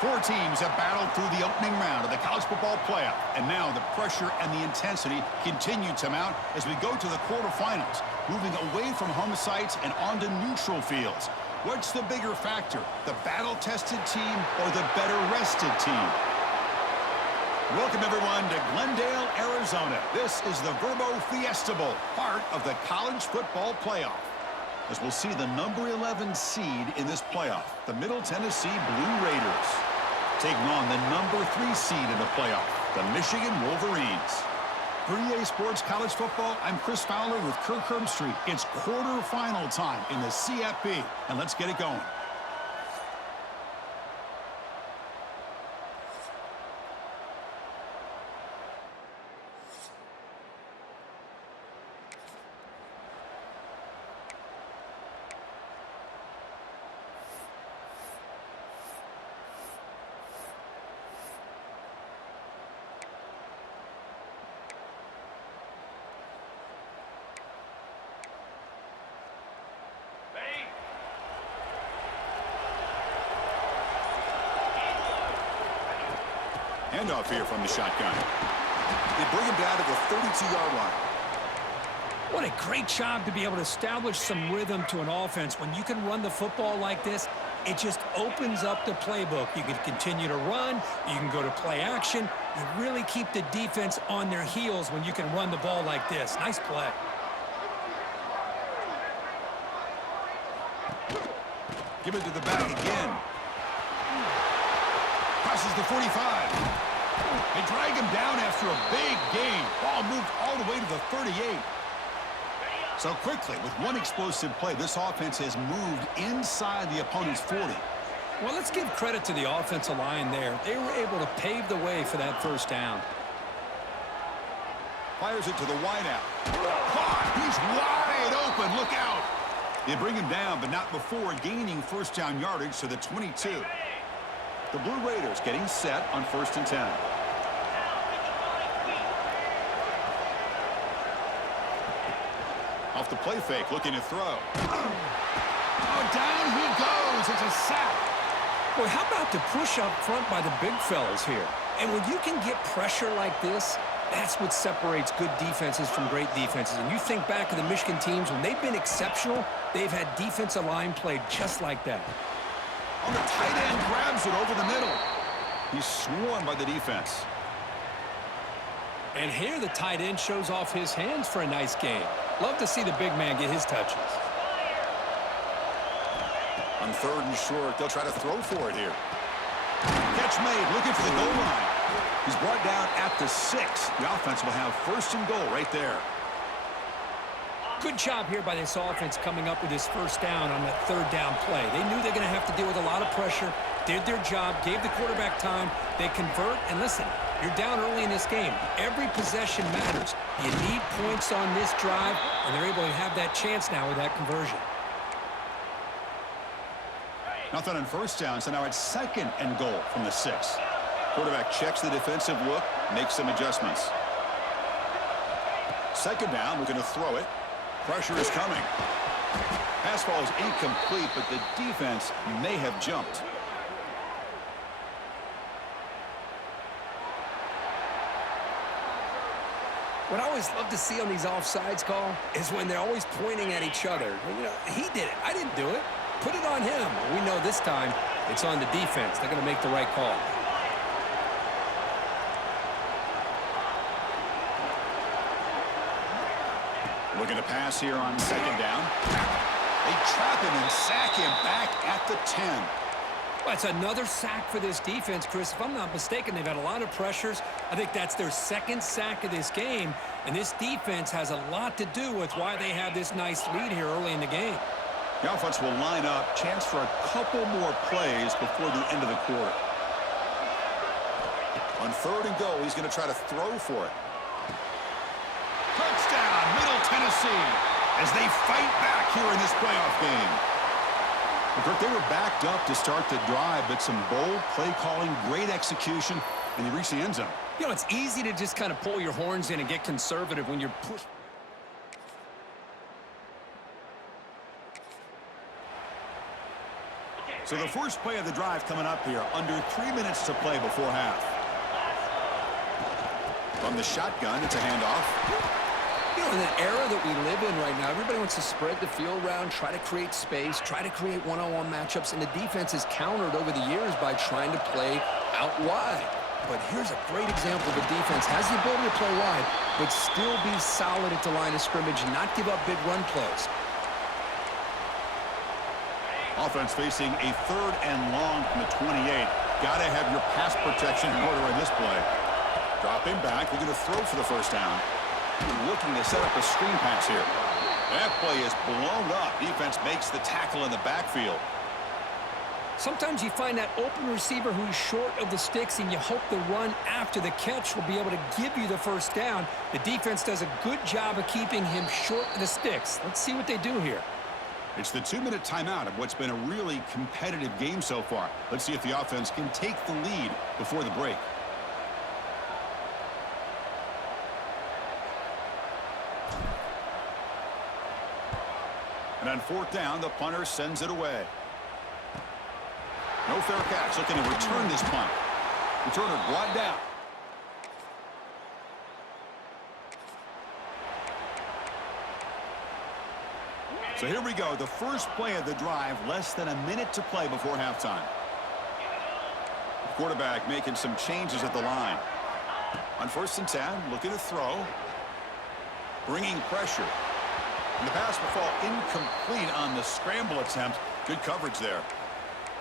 Four teams have battled through the opening round of the college football playoff, and now the pressure and the intensity continue to mount as we go to the quarterfinals, moving away from home sites and onto neutral fields. What's the bigger factor, the battle-tested team or the better-rested team? Welcome, everyone, to Glendale, Arizona. This is the Verbo Fiesta Bowl, part of the college football playoff. As we'll see the number 11 seed in this playoff, the Middle Tennessee Blue Raiders, taking on the number 3 seed in the playoff, the Michigan Wolverines. For EA Sports College Football, I'm Chris Fowler with Kirk Herbstreit. It's quarterfinal time in the CFP, and let's get it going. Handoff here from the shotgun. They bring him down to the 32-yard line. What a great job to be able to establish some rhythm to an offense. When you can run the football like this, it just opens up the playbook. You can continue to run. You can go to play action. You really keep the defense on their heels when you can run the ball like this. Nice play. Give it to the back again. Crosses the 45. They drag him down after a big gain. Ball moved all the way to the 38. So quickly, with one explosive play, this offense has moved inside the opponent's 40. Well, let's give credit to the offensive line there. They were able to pave the way for that first down. Fires it to the wideout. Caught! He's wide open. Look out! They bring him down, but not before gaining first down yardage to the 22. The Blue Raiders getting set on 1st and 10. Off the play fake, looking to throw. Oh, down he goes. It's a sack. Boy, how about the push up front by the big fellas here? And when you can get pressure like this, that's what separates good defenses from great defenses. And you think back to the Michigan teams, when they've been exceptional, they've had defensive line played just like that. On the tight end, grabs it over the middle. He's swarmed by the defense. And here the tight end shows off his hands for a nice game. Love to see the big man get his touches. On 3rd and short, they'll try to throw for it here. Catch made, looking for the goal line. He's brought down at the 6. The offense will have 1st and goal right there. Good job here by this offense coming up with this first down on that 3rd down play. They knew they're going to have to deal with a lot of pressure, did their job, gave the quarterback time. They convert, and listen, you're down early in this game. Every possession matters. You need points on this drive, and they're able to have that chance now with that conversion. Nothing on 1st down, so now it's 2nd and goal from the 6. Quarterback checks the defensive look, makes some adjustments. 2nd down, looking to throw it. Pressure is coming. Pass ball is incomplete, but the defense may have jumped. What I always love to see on these offsides call is when they're always pointing at each other. You know, he did it. I didn't do it. Put it on him. We know this time it's on the defense. They're going to make the right call. Looking to pass here on 2nd down. They trap him and sack him back at the 10. Well, it's another sack for this defense, Chris. If I'm not mistaken, they've had a lot of pressures. I think that's their 2nd sack of this game. And this defense has a lot to do with why they have this nice lead here early in the game. The offense will line up. Chance for a couple more plays before the end of the quarter. On 3rd and goal, he's going to try to throw for it. Touchdown, Middle Tennessee, as they fight back here in this playoff game. Kirk, they were backed up to start the drive, but some bold play calling, great execution, and they reached the end zone. You know, it's easy to just kind of pull your horns in and get conservative when you're pushed. So the first play of the drive coming up here, under 3 minutes to play before half. From the shotgun, it's a handoff. You know, in an era that we live in right now, everybody wants to spread the field around, try to create space, try to create one-on-one matchups, and the defense is countered over the years by trying to play out wide. But here's a great example of a defense has the ability to play wide, but still be solid at the line of scrimmage and not give up big run plays. Offense facing a 3rd and long from the 28. Got to have your pass protection in order in this play. Dropping back, looking to throw for the first down. Looking to set up a screen pass here. That play is blown up. Defense makes the tackle in the backfield. Sometimes you find that open receiver who's short of the sticks, and you hope the run after the catch will be able to give you the first down. The defense does a good job of keeping him short of the sticks. Let's see what they do here. It's the 2-minute timeout of what's been a really competitive game so far. Let's see if the offense can take the lead before the break. And on 4th down, the punter sends it away. No fair catch. Looking to return this punt. Returner brought down. So here we go. The first play of the drive. Less than a minute to play before halftime. The quarterback making some changes at the line. On 1st and 10, looking to throw. Bringing pressure. And the pass will fall incomplete on the scramble attempt. Good coverage there.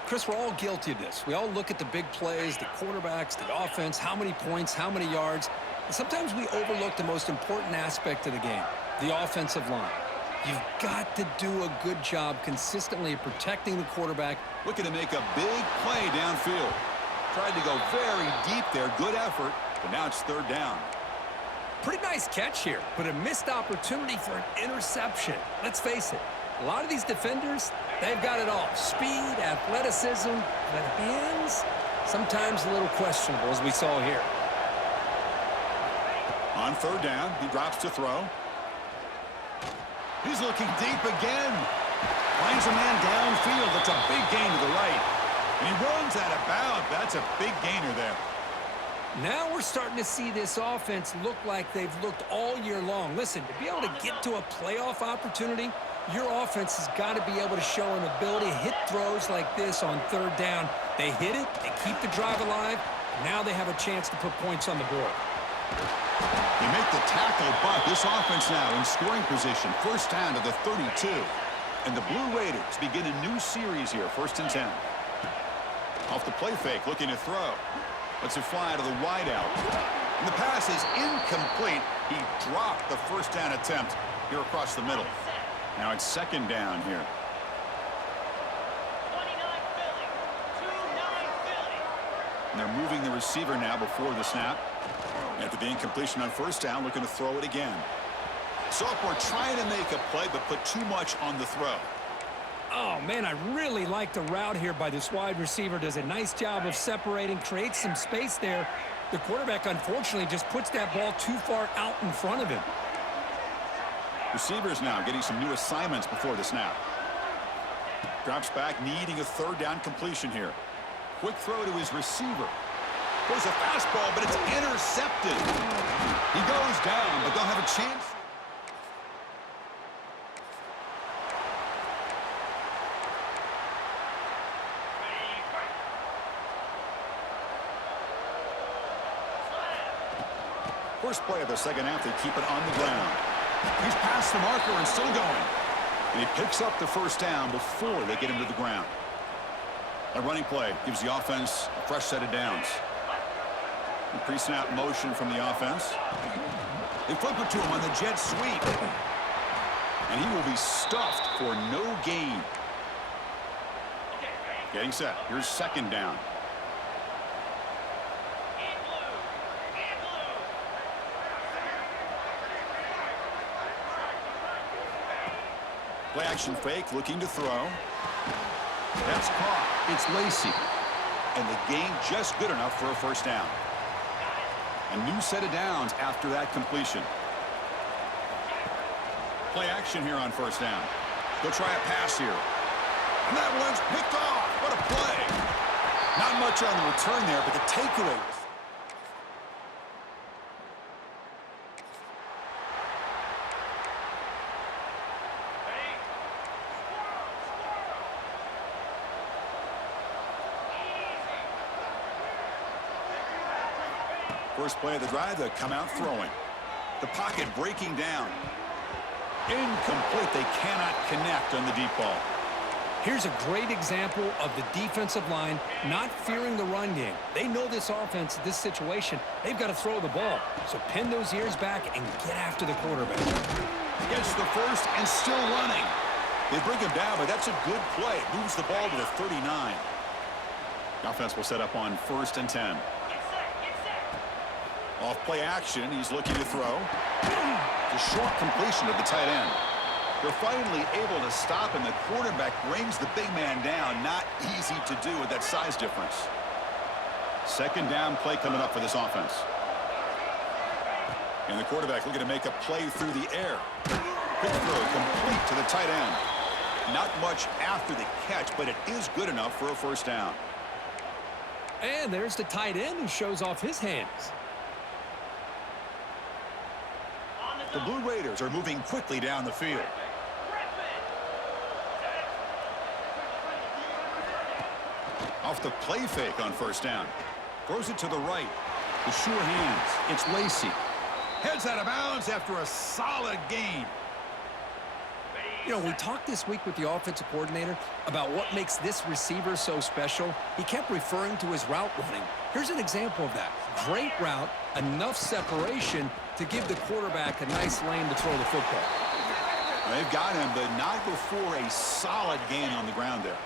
Chris, we're all guilty of this. We all look at the big plays, the quarterbacks, the offense, how many points, how many yards. And sometimes we overlook the most important aspect of the game, the offensive line. You've got to do a good job consistently protecting the quarterback. Looking to make a big play downfield. Tried to go very deep there. Good effort, but now it's 3rd down. Pretty nice catch here, but a missed opportunity for an interception. Let's face it, a lot of these defenders, they've got it all. Speed, athleticism, but hands, sometimes a little questionable, as we saw here. On 3rd down, he drops to throw. He's looking deep again. Finds a man downfield. That's a big gain to the right. And he runs out of bounds. That's a big gainer there. Now we're starting to see this offense look like they've looked all year long. Listen, to be able to get to a playoff opportunity, your offense has got to be able to show an ability to hit throws like this on 3rd down. They hit it, they keep the drive alive. Now they have a chance to put points on the board. They make the tackle, but this offense now in scoring position. 1st down to the 32. And the Blue Raiders begin a new series here. 1st and 10. Off the play fake, looking to throw. Lets it fly to the wideout. And the pass is incomplete. He dropped the 1st down attempt here across the middle. Now it's 2nd down here. And they're moving the receiver now before the snap. After the incompletion on 1st down, looking to throw it again. Sophomore trying to make a play, but put too much on the throw. Oh, man, I really like the route here by this wide receiver. Does a nice job of separating, creates some space there. The quarterback, unfortunately, just puts that ball too far out in front of him. Receivers now getting some new assignments before the snap. Drops back, needing a 3rd down completion here. Quick throw to his receiver. Goes a fastball, but it's intercepted. He goes down, but they'll have a chance. First play of the 2nd half, they keep it on the ground. He's past the marker and still going. And he picks up the 1st down before they get him to the ground. A running play gives the offense a fresh set of downs. The pre-snap motion from the offense. They flip it to him on the jet sweep. And he will be stuffed for no gain. Getting set. Here's 2nd down. Play action fake, looking to throw. That's caught. It's Lacey. And the gain just good enough for a 1st down. A new set of downs after that completion. Play action here on 1st down. They'll try a pass here. And that one's picked off. What a play. Not much on the return there, but the takeaway. First play of the drive, they come out throwing. The pocket breaking down. Incomplete. They cannot connect on the deep ball. Here's a great example of the defensive line not fearing the run game. They know this offense, this situation, they've got to throw the ball. So pin those ears back and get after the quarterback. Gets the first and still running. They bring him down, but that's a good play. Moves the ball to the 39. The offense will set up on 1st and 10. Off play action, he's looking to throw. The short completion of the tight end. They're finally able to stop, and the quarterback brings the big man down. Not easy to do with that size difference. Second down play coming up for this offense. And the quarterback looking to make a play through the air. Quick throw complete to the tight end. Not much after the catch, but it is good enough for a first down. And there's the tight end who shows off his hands. The Blue Raiders are moving quickly down the field. Off the play fake on first down. Throws it to the right. The sure hands. It's Lacy. Heads out of bounds after a solid game. You know, we talked this week with the offensive coordinator about what makes this receiver so special. He kept referring to his route running. Here's an example of that. Great route, enough separation to give the quarterback a nice lane to throw the football. They've got him, but not before a solid gain on the ground there.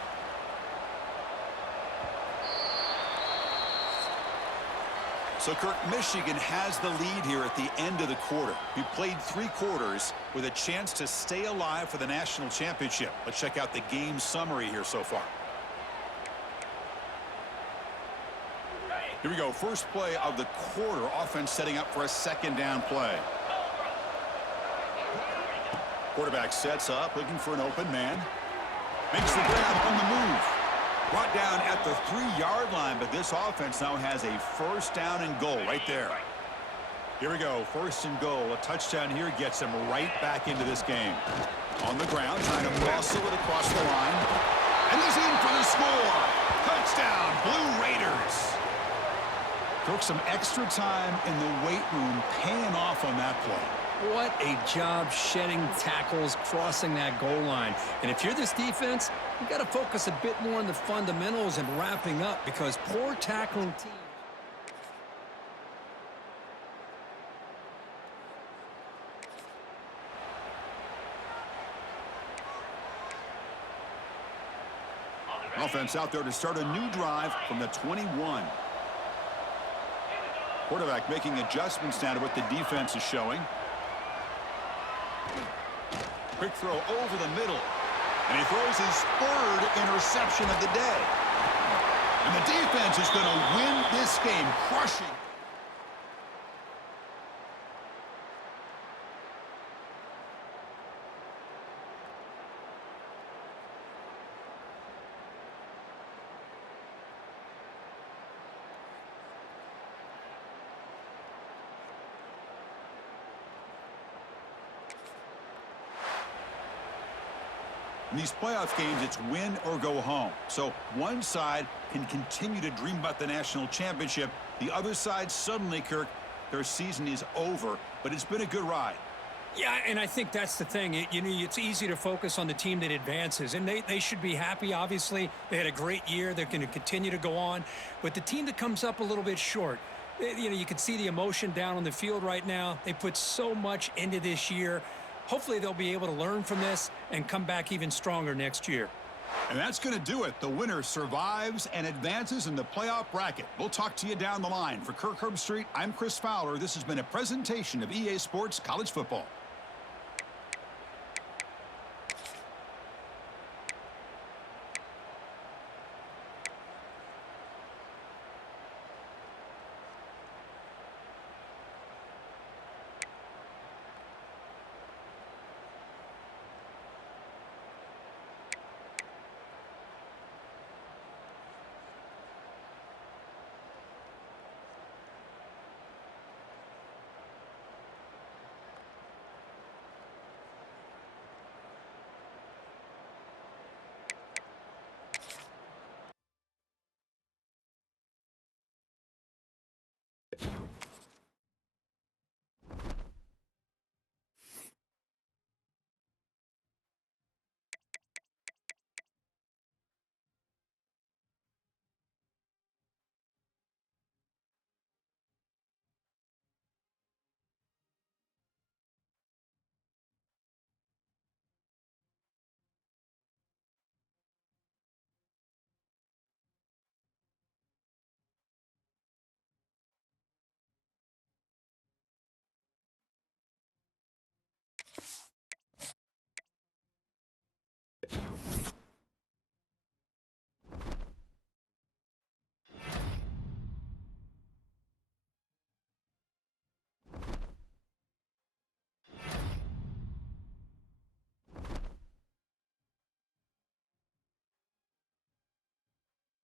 So, Kirk, Michigan has the lead here at the end of the quarter. We played 3 quarters with a chance to stay alive for the national championship. Let's check out the game summary here so far. Here we go. First play of the quarter. Offense setting up for a second down play. Quarterback sets up, looking for an open man. Makes the grab on the move. Brought down at the 3-yard line, but this offense now has a first down and goal right there. Here we go, first and goal. A touchdown here gets him right back into this game. On the ground, trying to muscle it across the line. And he's in for the score. Touchdown, Blue Raiders. Took some extra time in the weight room, paying off on that play. What a job shedding tackles, crossing that goal line. And if you're this defense, you got to focus a bit more on the fundamentals and wrapping up, because poor tackling teams. Offense out there to start a new drive from the 21. Quarterback making adjustments now to what the defense is showing. Quick throw over the middle. And he throws his 3rd interception of the day. And the defense is going to win this game, crushing. In these playoff games, it's win or go home. So one side can continue to dream about the national championship. The other side, suddenly, Kirk, their season is over. But it's been a good ride. Yeah, and I think that's the thing. It's easy to focus on the team that advances, and they should be happy, obviously. They had a great year. They're going to continue to go on. But the team that comes up a little bit short, you can see the emotion down on the field right now. They put so much into this year. Hopefully they'll be able to learn from this and come back even stronger next year. And that's going to do it. The winner survives and advances in the playoff bracket. We'll talk to you down the line. For Kirk Herbstreit, I'm Chris Fowler. This has been a presentation of EA Sports College Football.